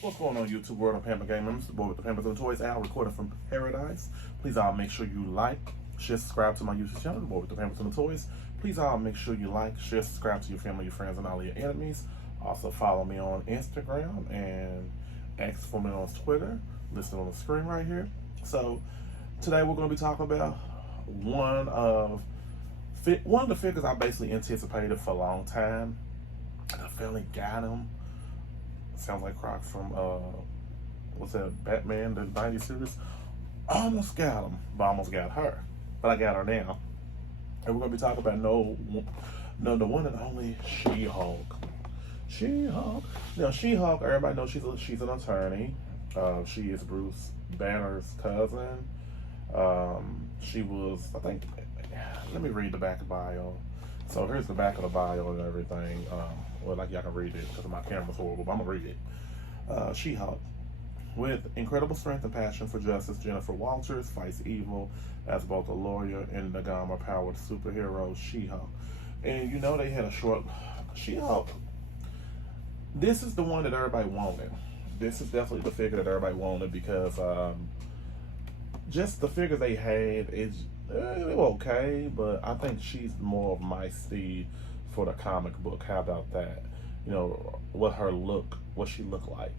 What's going on, YouTube world? I'm Pamper Game Members, the boy with the Pampers and Toys, Al, recording from paradise. Please all make sure you like, share, subscribe to my YouTube channel, the boy with the Pampers and Toys. Please all make sure you like, share, subscribe to your family, your friends, and all of your enemies. Also follow me on Instagram and X for me on Twitter, listed on the screen right here. So today we're going to be talking about one of the figures I basically anticipated for a long time. And I finally got him. Sounds like Croc from what's that, Batman, the 90s series. I almost got him, but I almost got her. But I got her now. And we're gonna be talking about the one and only She-Hulk. She-Hulk. Now She-Hulk, everybody knows she's an attorney. She is Bruce Banner's cousin. She was, I think, let me read the back of the bio. So here's the back of the bio and everything. Well, like y'all can read it because my camera's horrible, but I'm gonna read it. She-Hulk. With incredible strength and passion for justice, Jennifer Walters fights evil as both a lawyer and the Gamma-powered superhero She-Hulk. And you know they had a short She-Hulk. This is the one that everybody wanted. This is definitely the figure that everybody wanted because just the figure they had is they were okay, but I think she's more of my speed for the comic book. How about that? You know, what she looked like.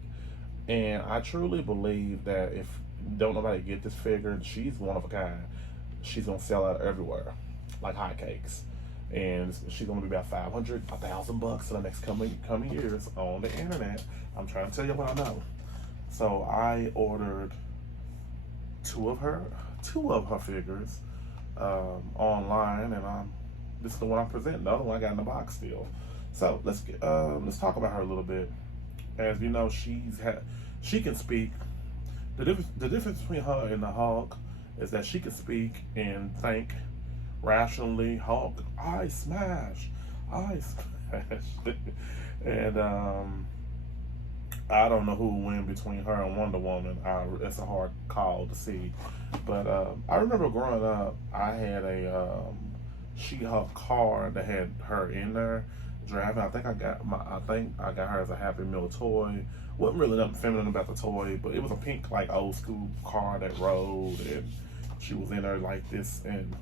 And I truly believe that if don't nobody get this figure, she's one of a kind. She's gonna sell out everywhere, like hotcakes. And she's gonna be about 500, $1,000 in the next coming years on the internet. I'm trying to tell you what I know. So I ordered two of her figures online, and this is the one I'm presenting. The other one I got in the box still. So let's talk about her a little bit. As you know, she can speak. The difference between her and the Hulk is that she can speak and think rationally. Hulk, I smash. And I don't know who will win between her and Wonder Woman. It's a hard call to see. But I remember growing up, I had a She-Hulk car that had her in there driving. I think I got her as a Happy Meal toy. Wasn't really nothing feminine about the toy, but it was a pink, like, old school car that rode, and she was in there like this. And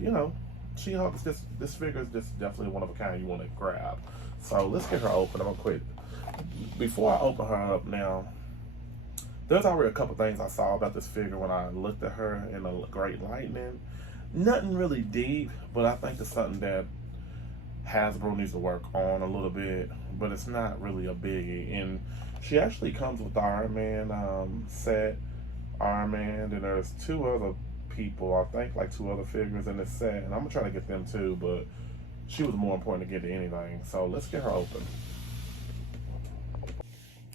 you know, She-Hulk is this figure is just definitely one of a kind you want to grab. So let's get her open. I'm gonna quit. Before I open her up now, there's already a couple things I saw about this figure when I looked at her in a great lightning. Nothing really deep, but I think it's something that Hasbro needs to work on a little bit, but it's not really a biggie. And she actually comes with the Iron Man set. Iron Man, and there's two other people, I think, like two other figures in this set, and I'm gonna try to get them too, but she was more important to get to anything. So let's get her open.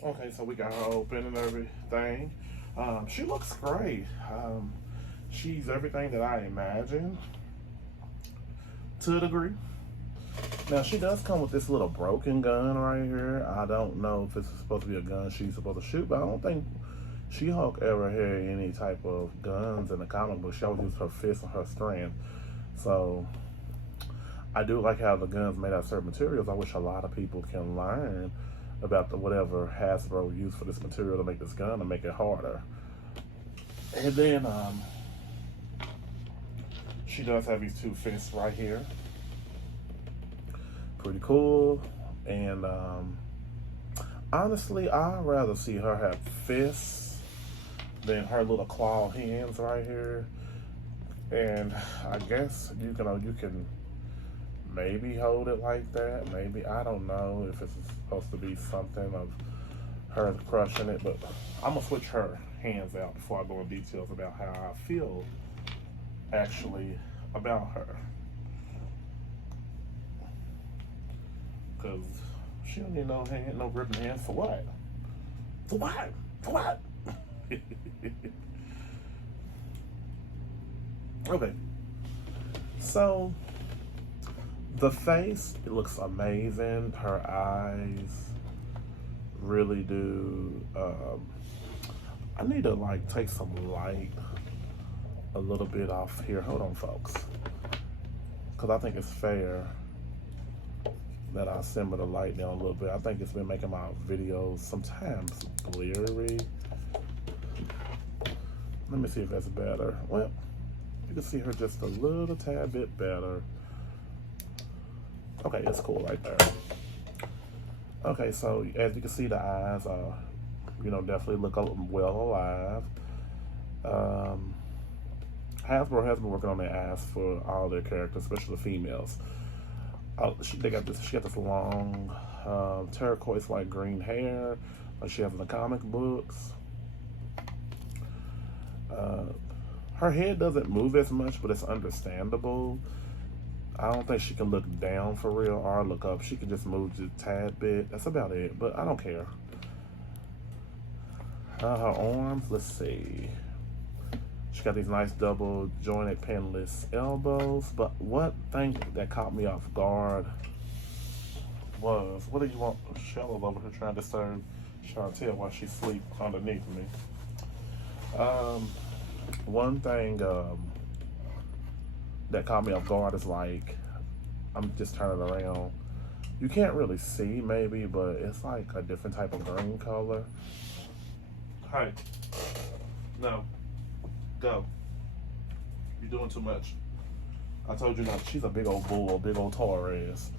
Okay, so we got her open and everything. She looks great. She's everything that I imagined to a degree. Now, she does come with this little broken gun right here. I don't know if this is supposed to be a gun she's supposed to shoot, but I don't think She-Hulk ever had any type of guns in the comic book. She always used her fists and her strength. So I do like how the gun's made out of certain materials. I wish a lot of people can learn about whatever Hasbro used for this material to make this gun and make it harder. And then she does have these two fists right here. Pretty cool. And honestly, I'd rather see her have fists than her little claw hands right here. And I guess you can maybe hold it like that. Maybe, I don't know if it's supposed to be something of her crushing it, but I'm gonna switch her hands out before I go in details about how I feel actually about her. Because she don't need no gripping hands for what? For what? For what? Okay. So the face, it looks amazing. Her eyes really do. I need to like take some light a little bit off here. Hold on, folks, because I think it's fair that I'll simmer the light down a little bit. I think it's been making my videos sometimes blurry. Let me see if that's better. Well, you can see her just a little tad bit better. Okay, it's cool right there. Okay, so as you can see, the eyes are, you know, definitely look well alive. Hasbro has been working on their eyes for all their characters, especially the females. She got this long turquoise white green hair, like she has in the comic books. Her head doesn't move as much, but it's understandable. I don't think she can look down for real or look up. She can just move just a tad bit. That's about it, but I don't care. Her arms, let's see. She got these nice double jointed pinless elbows, but one thing that caught me off guard was, what do you want? Shell's over here trying to disturb Chantel while she sleep underneath me. One thing that caught me off guard is like, I'm just turning around. You can't really see maybe, but it's like a different type of green color. Hey, no, go. You're doing too much. I told you not. She's a big old bull, big old Taurus.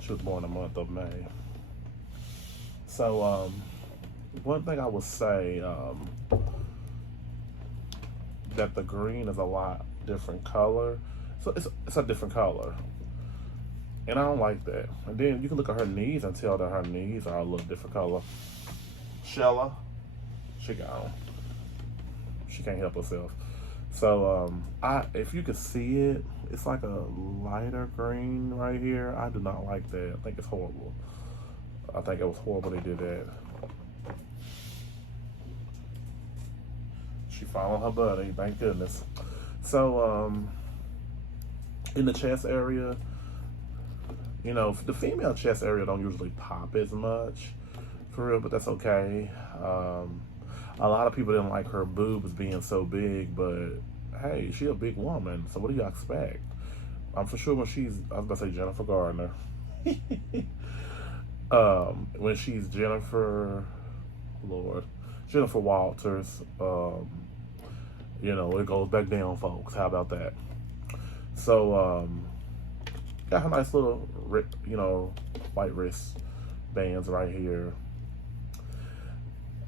She was born the month of May. So, one thing I would say, that the green is a lot different color. So it's a different color. And I don't like that. And then you can look at her knees and tell that her knees are a little different color. Shella, she gone. She can't help herself. So if you could see it, it's like a lighter green right here. I do not like that. I think it's horrible. I think it was horrible they did that. She followed her buddy, thank goodness. So, in the chest area, you know, the female chest area don't usually pop as much, for real, but that's okay. A lot of people didn't like her boobs being so big, but hey, she a big woman, so what do you expect? I'm for sure when she's, I was about to say Jennifer Gardner. When she's Jennifer Walters, you know, it goes back down, folks. How about that? So, got her nice little, you know, white wrist bands right here.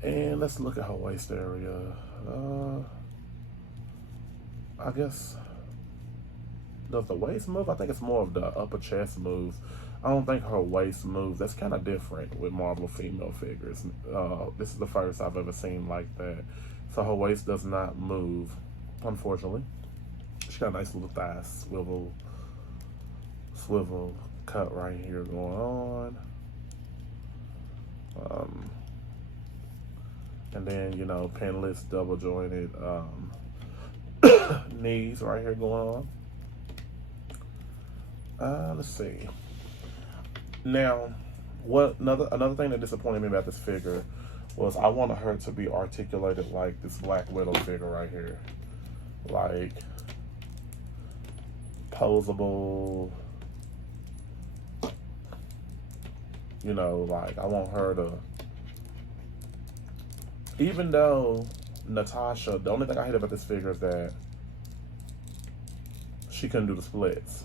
And let's look at her waist area. I guess, does the waist move? I think it's more of the upper chest moves. I don't think her waist moves. That's kind of different with Marvel female figures. This is the first I've ever seen like that. So her waist does not move, unfortunately. She got a nice little thigh swivel cut right here going on. And then, you know, pinless, double jointed knees right here going on. Let's see. Now, another thing that disappointed me about this figure was I wanted her to be articulated like this Black Widow figure right here. Like, posable. You know, like, I want her to, even though Natasha, the only thing I hate about this figure is that she couldn't do the splits.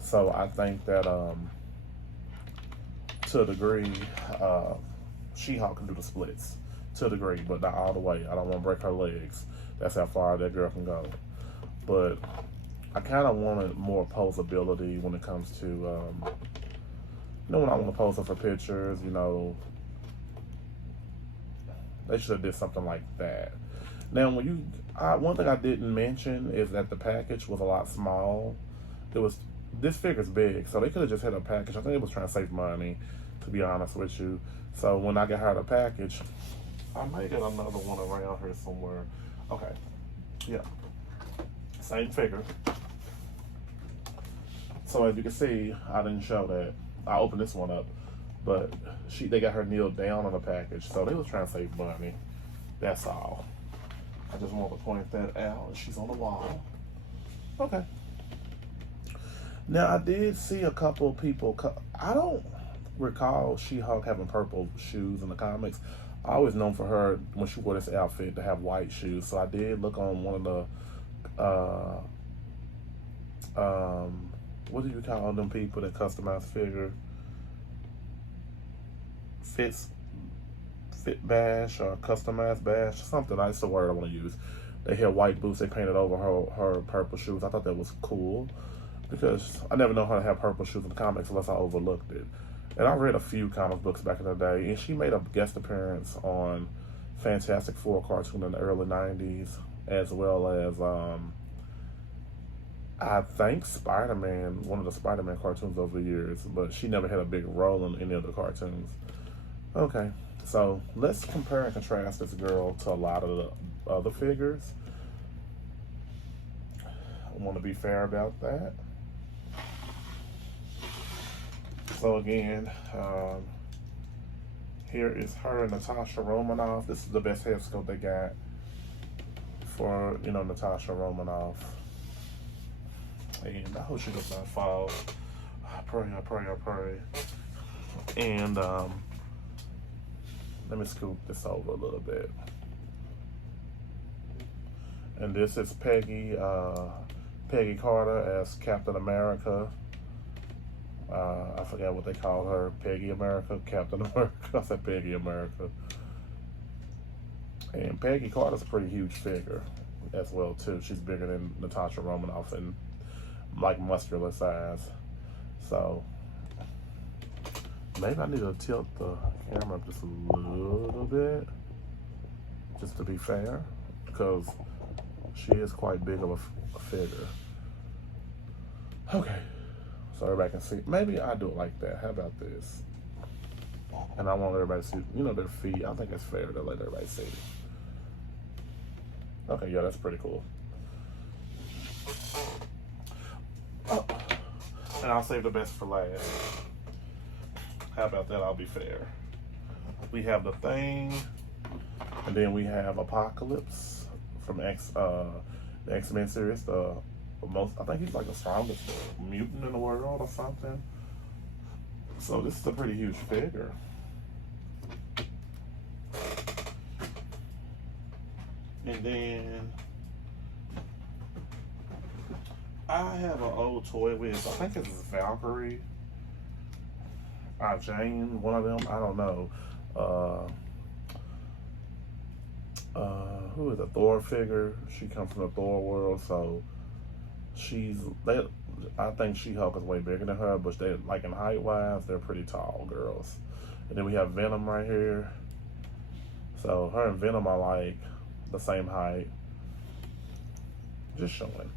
So I think that, to a degree, She-Hulk can do the splits to a degree, but not all the way. I don't want to break her legs. That's how far that girl can go. But I kind of wanted more posability when it comes to, you know, when I want to pose her for pictures, you know, they should have did something like that. Now, when one thing I didn't mention is that the package was a lot small. This figure's big, so they could have just had a package. I think it was trying to save money, to be honest with you. So when I got her the package, I might get another one around here somewhere. Okay, yeah, same figure. So as you can see, I didn't show that. I opened this one up, but they got her kneeled down on the package, so they was trying to save money. That's all. I just want to point that out. She's on the wall. Okay. Now, I did see a couple of people. I don't recall She-Hulk having purple shoes in the comics. I always known for her when she wore this outfit to have white shoes. So I did look on one of the, what do you call them people that customize figure? Fit bash or customized bash, something. That's the word I want to use. They had white boots they painted over her purple shoes. I thought that was cool because I never know how to have purple shoes in the comics unless I overlooked it. And I read a few comic books back in the day, and she made a guest appearance on Fantastic Four cartoon in the early 90s, as well as I think Spider-Man, one of the Spider-Man cartoons over the years, but she never had a big role in any of the cartoons. Okay, so let's compare and contrast this girl to a lot of the other figures. I want to be fair about that. So again, here is her and Natasha Romanoff. This is the best head sculpt they got for, you know, Natasha Romanoff. And I hope she does not fall. I pray. And let me scoop this over a little bit. And this is Peggy Carter as Captain America. I forgot what they call her. Peggy America, Captain America. I said Peggy America. And Peggy Carter's a pretty huge figure as well too. She's bigger than Natasha Romanoff in like muscular size. So maybe I need to tilt the camera up just a little bit, just to be fair, because she is quite big of a figure. Okay. So everybody can see. Maybe I do it like that. How about this? And I want everybody to see, you know, their feet. I think it's fair to let everybody see. Okay, yeah, that's pretty cool. Oh, and I'll save the best for last. How about that? I'll be fair. We have the Thing, and then we have Apocalypse from the X-Men series. I think he's like the strongest mutant in the world or something. So this is a pretty huge figure. And then I have an old toy with, I think it's Valkyrie, Jane, one of them, I don't know. Who is a Thor figure? She comes from the Thor world, so I think She-Hulk is way bigger than her, but they, like in height wise, they're pretty tall girls. And then we have Venom right here. So her and Venom are like the same height. Just showing.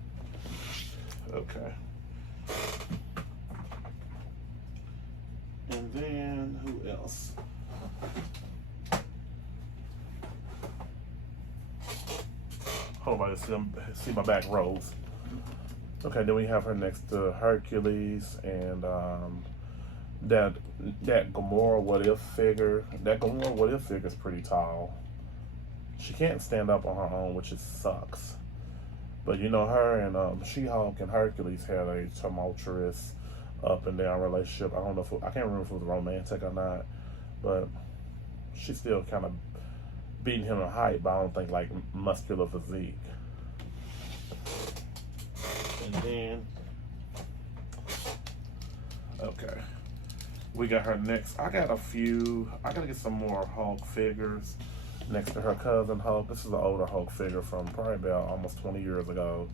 Okay. And then who else? Hold on, see my back rows. Okay, then we have her next to Hercules and that Gamora What If figure. That Gamora What If figure is pretty tall. She can't stand up on her own, which sucks. But you know, her and She-Hulk and Hercules had a tumultuous up and down relationship. I don't know I can't remember if it was romantic or not, but she's still kind of beating him in height, but I don't think like muscular physique. And then, okay, we got her next. I gotta get some more Hulk figures next to her cousin Hulk. This is an older Hulk figure from probably about almost 20 years ago.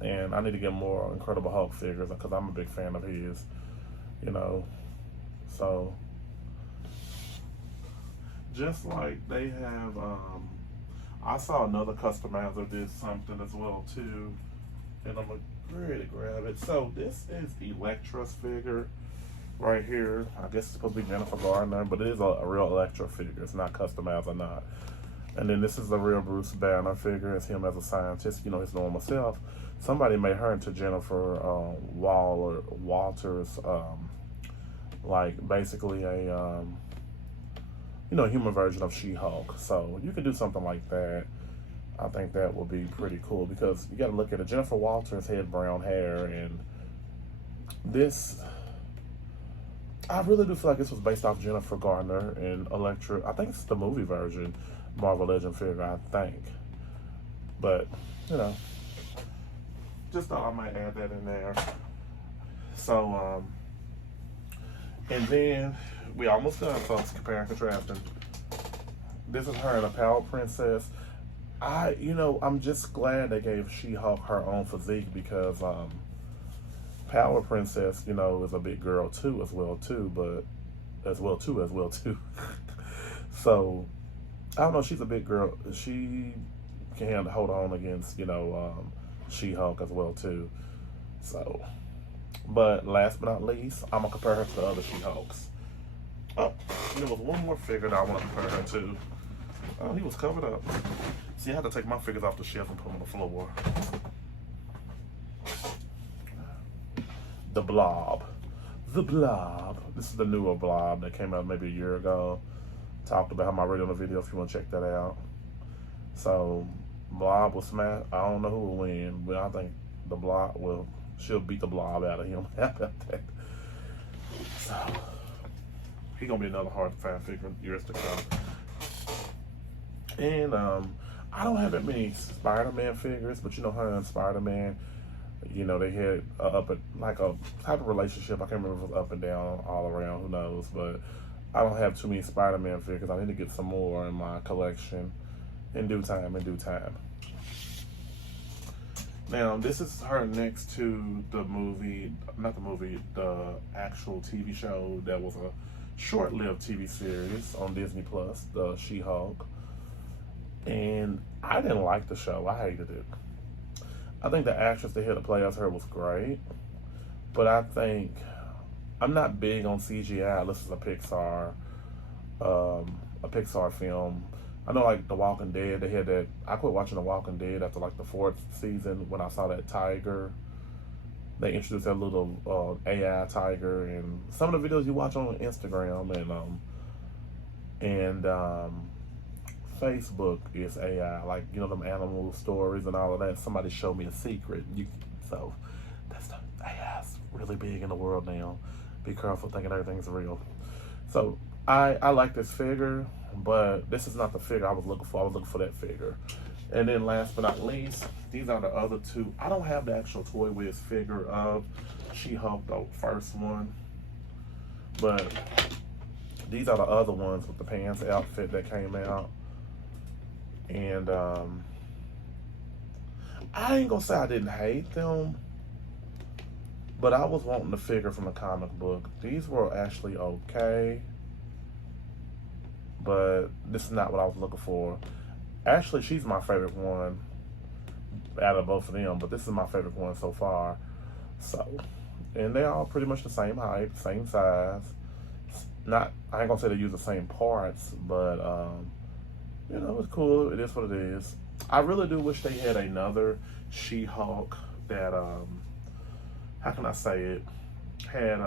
And I need to get more Incredible Hulk figures because I'm a big fan of his, you know. So, just like they have, I saw another customizer did something as well too. And I'm ready to grab it. So this is Elektra's figure right here. I guess it's supposed to be Jennifer Gardner, but it is a real Elektra figure. It's not customized or not. And then this is the real Bruce Banner figure. It's him as a scientist, you know, his normal self. Somebody made her into Jennifer Walters, like basically a, you know, human version of She-Hulk. So you could do something like that. I think that would be pretty cool because you got to look at it. Jennifer Walters had brown hair and This, I really do feel like this was based off Jennifer Gardner and Elektra. I think it's the movie version, Marvel Legend figure, I think. But, you know, just thought I might add that in there. So, and then we almost done, folks, comparing and contrasting. This is her in a Power Princess. I'm just glad they gave She-Hulk her own physique because Power Princess, is a big girl too, as well too. So I don't know. She's a big girl. She can hold on against, She-Hulk as well too. So, but last but not least, I'm gonna compare her to the other She-Hulks. Oh, there was one more figure that I want to compare her to. Oh, he was covered up. See, I had to take my figures off the shelf and put them on the floor. The Blob. The Blob. This is the newer Blob that came out maybe a year ago. Talked about how my radio video if you want to check that out. So, Blob will smash. I don't know who will win, but I think the Blob she'll beat the Blob out of him. How about that? So, he's going to be another hard to find figure years to come. And I don't have that many Spider-Man figures, but her and Spider-Man, they had a type of relationship. I can't remember if it was up and down, all around, who knows. But I don't have too many Spider-Man figures. I need to get some more in my collection in due time. Now, this is her next to the actual TV show that was a short-lived TV series on Disney Plus, the She-Hulk. And I didn't like the show. I hated it. I think the actress that had to play as her was great. But I think I'm not big on CGI. This is a Pixar film. I know, like The Walking Dead, they had that. I quit watching The Walking Dead after like the 4th season when I saw that tiger. They introduced that little AI tiger, and some of the videos you watch on Instagram and Facebook is AI, like them animal stories and all of that. Somebody showed me a secret. So that's the AI's really big in the world now. Be careful thinking everything's real. So I like this figure, but this is not the figure I was looking for. I was looking for that figure. And then last but not least, these are the other two. I don't have the actual Toy Wiz figure of She-Hulk, the first one, but these are the other ones with the pants outfit that came out. And I ain't gonna say I didn't hate them, but I was wanting the figure from the comic book. These were actually okay, but this is not what I was looking for. Actually, she's my favorite one out of both of them, but this is my favorite one so far. So, and they're all pretty much the same height, same size. I ain't gonna say they use the same parts, but it's cool. It is what it is. I really do wish they had another She-Hulk that, how can I say it, had,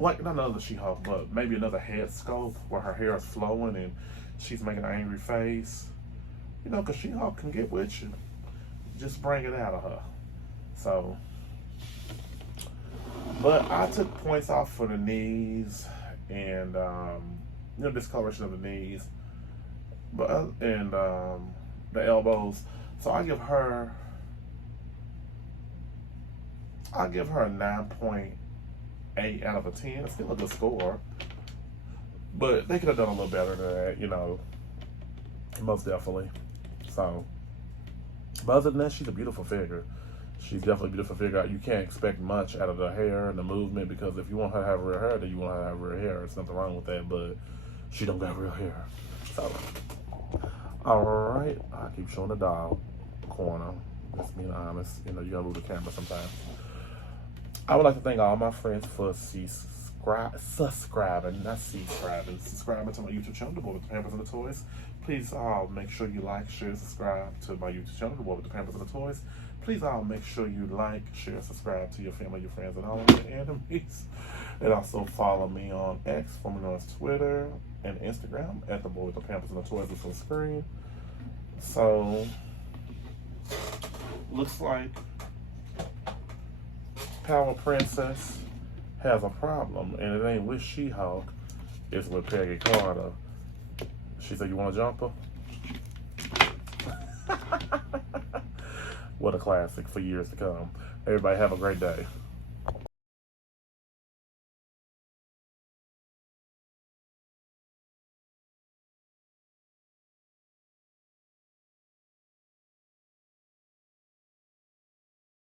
like not another She-Hulk, but maybe another head sculpt where her hair is flowing and she's making an angry face. Because She-Hulk can get with you. Just bring it out of her. So, but I took points off for the knees and, discoloration of the knees. But and the elbows. So I give her a 9.8 out of a 10. It's still a good score, but they could have done a little better than that, most definitely. So, but other than that, she's a beautiful figure. She's definitely a beautiful figure. You can't expect much out of the hair and the movement, because if you want her to have real hair, then you want her to have real hair. There's nothing wrong with that, but she don't got real hair. So, alright, I keep showing the dog corner. Just being honest. You gotta move the camera sometimes. I would like to thank all my friends for subscribing to my YouTube channel, The Boy with the Pampers and the Toys. Please make sure you like, share, subscribe to my YouTube channel, The Boy with the Pampers and the Toys. Please make sure you like, share, subscribe to your family, your friends, and all of your enemies. And also follow me on X, formerly known as Twitter, and Instagram at The Boy with the Pampers and the Toys on the screen. So, looks like Power Princess has a problem, and it ain't with She-Hulk, it's with Peggy Carter. She said, "You want to jump her?" What a classic for years to come. Everybody have a great day.